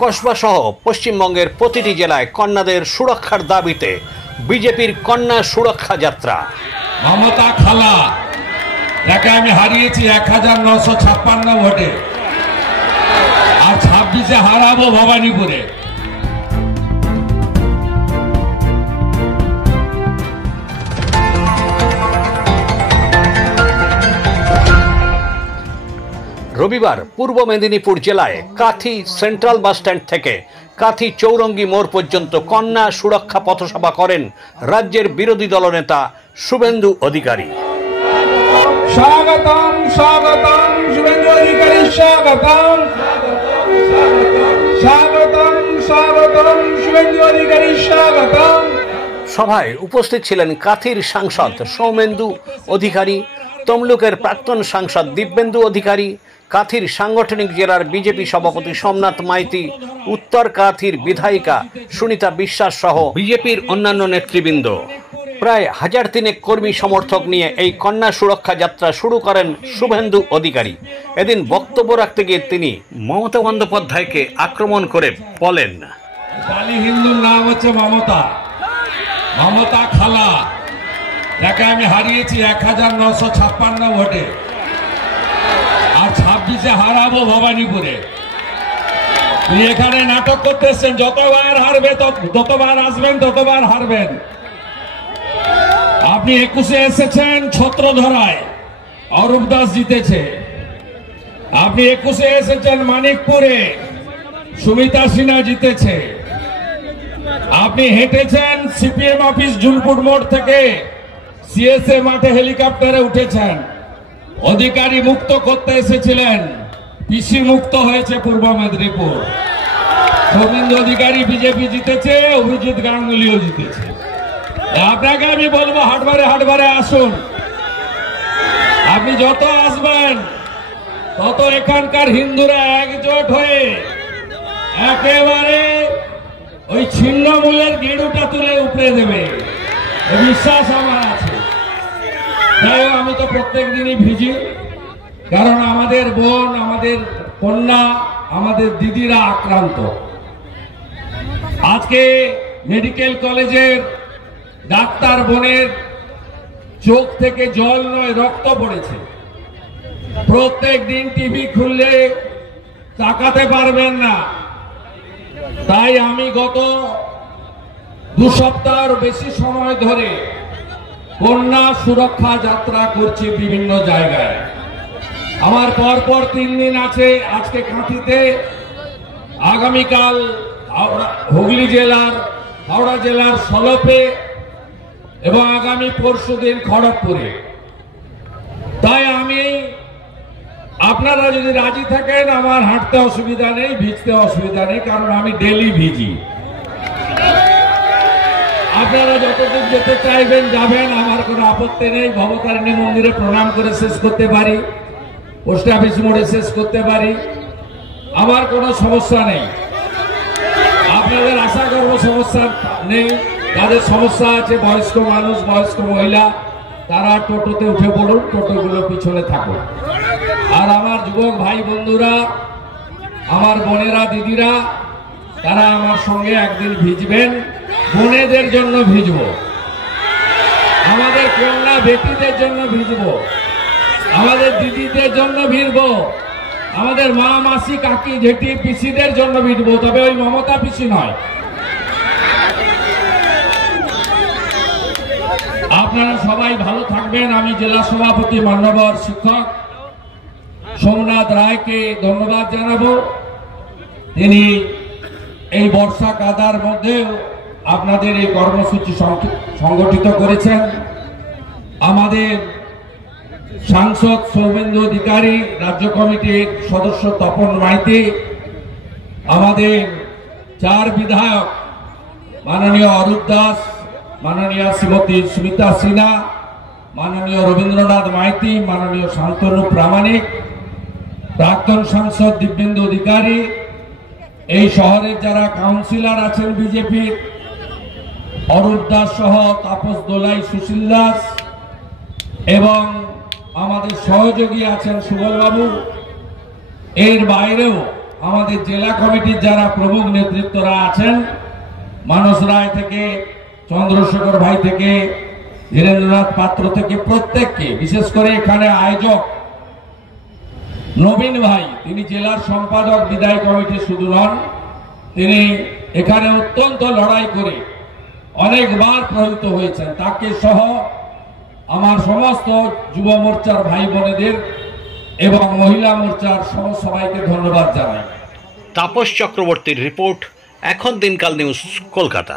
কসবা সহ পশ্চিমবঙ্গের প্রতিটি জেলায় কন্যাদের সুরক্ষার দাবিতে বিজেপির কন্যা সুরক্ষা যাত্রা। মমতা খালা যাকে আমি হারিয়েছি 1956 ভোটে, আর 26-এ হারাবো ভবানীপুরে। রবিবার পূর্ব মেদিনীপুর জেলায় কাথি সেন্ট্রাল বাস স্ট্যান্ড থেকে কাথি চৌরঙ্গি মোড় পর্যন্ত কন্যা সুরক্ষা পথসভা করেন রাজ্যের বিরোধী দলনেতা শুভেন্দু অধিকারী। স্বাগতম স্বাগতম শুভেন্দু অধিকারী, স্বাগতম স্বাগতম স্বাগতম শুভেন্দু অধিকারী, স্বাগতম। সভায় উপস্থিত ছিলেন কাথির সাংসদ সৌমেন্দু অধিকারী, তমলুকের প্রাক্তন সাংসদ দিব্যেন্দু অধিকারী, কাথির সাংগঠনিক জেলার বিজেপি সভাপতি সোমনাথ মাইতি, উত্তর কাথির বিধায়িকা সুনিতা বিশ্বাস সহ বিজেপির অন্যান্য নেতৃবৃন্দ। প্রায় 1003 কর্মী সমর্থক নিয়ে এই কন্যা সুরক্ষা যাত্রা শুরু করেন শুভেন্দু অধিকারী। এদিন বক্তব্য রাখতে গিয়ে তিনি মমতা বন্দ্যোপাধ্যায়কে আক্রমণ করে বলেন, বালি হিন্দুর নাম হচ্ছে মমতা, মমতা খালা যাকে আমি হারিয়েছি 1956 ভোটে, আর 26-এ হারাবো ভবানীপুরে। এখানে নাটক করতে এসছেন, যতবার হারবে ততবার আসবেন, ততবার হারবেন। আপনি 21-এ এসেছেন ছত্রধরায়, অরূপ দাস জিতেছে। আপনি 21-এ এসেছেন মানিকপুরে, সুমিতা সিনহা জিতেছে। আপনি হেঁটেছেন সিপিএম অফিস জুনপুর মোড় থেকে সিএসএ মাঠে হেলিকপ্টারে উঠেছেন। অধিকারী মুক্ত করতে এসেছিলেন, পিসি মুক্ত হয়েছে পূর্ব মেদিনীপুর। শুভেন্দু অধিকারী বিজেপি জিতেছে, অভিজিৎ গাঙ্গুলিও জিতেছে। আপনাকে আমি বলবো হাটবারে হাটবারে আসুন। আপনি যত আসবেন তত এখানকার হিন্দুরা একজোট হয়ে একেবারে ওই ছিন্নমূলের গেড়ুটা তুলে উপড়ে দেবে, বিশ্বাস আমার আছে। তাই আমি তো প্রত্যেক দিনই ভিজি, কারণ আমাদের বোন, আমাদের কন্যা, আমাদের দিদিরা আক্রান্ত। আজকে মেডিকেল কলেজের ডাক্তার বোনের চোখ থেকে জল নয় রক্ত পড়েছে। প্রত্যেক দিন টিভি খুললে তাকাতে পারবেন না। তাই আমি গত 2 সপ্তাহের বেশি সময় ধরে কন্যা সুরক্ষা যাত্রা করছি বিভিন্ন জায়গায়। আমার পরপর 3 দিন আছে, আজকে কাঁথিতে, আগামীকাল হুগলি জেলার, হাওড়া জেলার সলপে এবং আগামী পরশুদিন খড়গপুরে। তাই আমি, আপনারা যদি রাজি থাকেন, আমার হাঁটতে অসুবিধা নেই, ভিজতে অসুবিধা নেই, কারণ আমি ডেলি ভিজি। আপনারা যতদূর যেতে চাইবেন যাবেন, আমার কোনো আপত্তি নেই। ভবতারিণী মন্দিরে প্রণাম করে শেষ করতে পারি, পোস্ট অফিস মোড়ে শেষ করতে পারি, আমার কোনো সমস্যা নেই। আপনাদের আশা করব সমস্যা নেই। যাদের সমস্যা আছে, বয়স্ক মানুষ, বয়স্ক মহিলা, তারা টোটোতে উঠে পড়ুন, টোটোগুলো পিছনে থাকুন। আর আমার যুবক ভাই বন্ধুরা, আমার বোনেরা, দিদিরা, তারা আমার সঙ্গে একদিন ভিজবেন। বোনেদের জন্য ভিজব, আমাদের কন্যা বেটিদের জন্য ভিজব, আমাদের দিদিদের জন্য ভিজব, আমাদের মা, মাসি, কাকি, জেঠি, পিসিদের জন্য ভিজব, তবে ওই মমতা পিসি নয়। আপনারা সবাই ভালো থাকবেন। আমি জেলা সভাপতি মান্যবর শিক্ষক সোমনাথ রায়কে ধন্যবাদ জানাবো। তিনি এই বর্ষা কাদার মধ্যেও আপনাদের এই কর্মসূচি সংগঠিত করেছেন। আমাদের সাংসদ সৌমেন্দু অধিকারী, রাজ্য কমিটির সদস্য তপন মাইতি, আমাদের 4 বিধায়ক মাননীয় অরূপ দাস, মাননীয় শ্রীমতী সুমিতা সিনহা, মাননীয় রবীন্দ্রনাথ মাইতি, মাননীয় শান্তনু প্রামাণিক, প্রাক্তন সাংসদ দিব্যেন্দু অধিকারী, এই শহরের যারা কাউন্সিলর আছেন বিজেপির, অরূপ দাস সহ তাপস দোলাই, সুশীল দাস এবং আমাদের সহযোগী আছেন সুবলবাবু, এর বাইরেও আমাদের জেলা কমিটির যারা প্রমুখ নেতৃত্বরা আছেন, মানস রায় থেকে চন্দ্রশেখর ভাই থেকে ধীরেন্দ্রনাথ পাত্র থেকে প্রত্যেককে, বিশেষ করে এখানে আয়োজক নবীন ভাই, তিনি জেলার সম্পাদক বিদায় কমিটি শুধু নন, তিনি এখানে অত্যন্ত লড়াই করে অনেকবার প্রহৃত হয়েছেন, তাকে সহ আমার সমস্ত যুব মোর্চার ভাই বোনেদের এবং মহিলা মোর্চার সবাইকে ধন্যবাদ জানাই। তাপস চক্রবর্তীর রিপোর্ট, এখন দিনকাল নিউজ, কলকাতা।